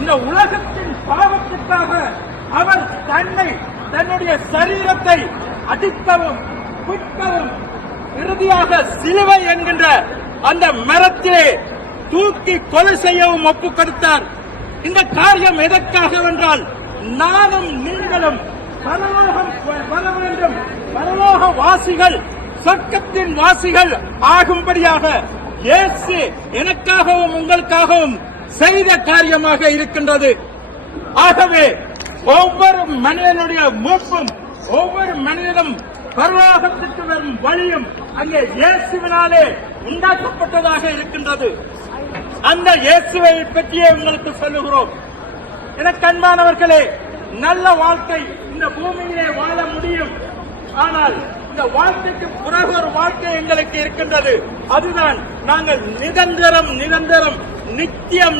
இந்த உலகத்தின் பாவத்திற்காக அவர் தன்னுடைய சரீரத்தை அடிக்கவும் குட்டவும் இறுதியாக சிலுவை என்கின்ற அந்த மரத்திலே தூக்கி கொலை செய்யவும் ஒப்புக் கொடுத்தார். இந்த காரியம் எதற்காக என்றால் நானும் நீங்களும் பரலோகம் வர வேண்டும், பரலோக வாசிகள் சொர்க்கத்தின் வாசிகள் ஆகும்படியாக இயேசு எனக்காகவும் உங்களுக்காகவும் செய்த காரியமாக இருக்கின்றது. ஆகவே ஒவ்வொரு மனிதனுடைய மூப்பும் ஒவ்வொரு மனிதனும் பரலோகத்திற்கு வரும் வழியும் அங்கே இயேசுவினாலே உண்டாக்கப்பட்டதாக இருக்கின்றது. அந்த இயேசுவை பற்றியே உங்களுக்கு சொல்லுகிறோம். எனக்கு அன்பானவர்களே, நல்ல வாழ்க்கை இந்த பூமியிலே வாழ முடியும். ஆனால் இந்த வாழ்க்கைக்கு பிறகு ஒரு வாழ்க்கை எங்களுக்கு இருக்கின்றது. அதுதான் நாங்கள் நிரந்தரம் நித்தியம்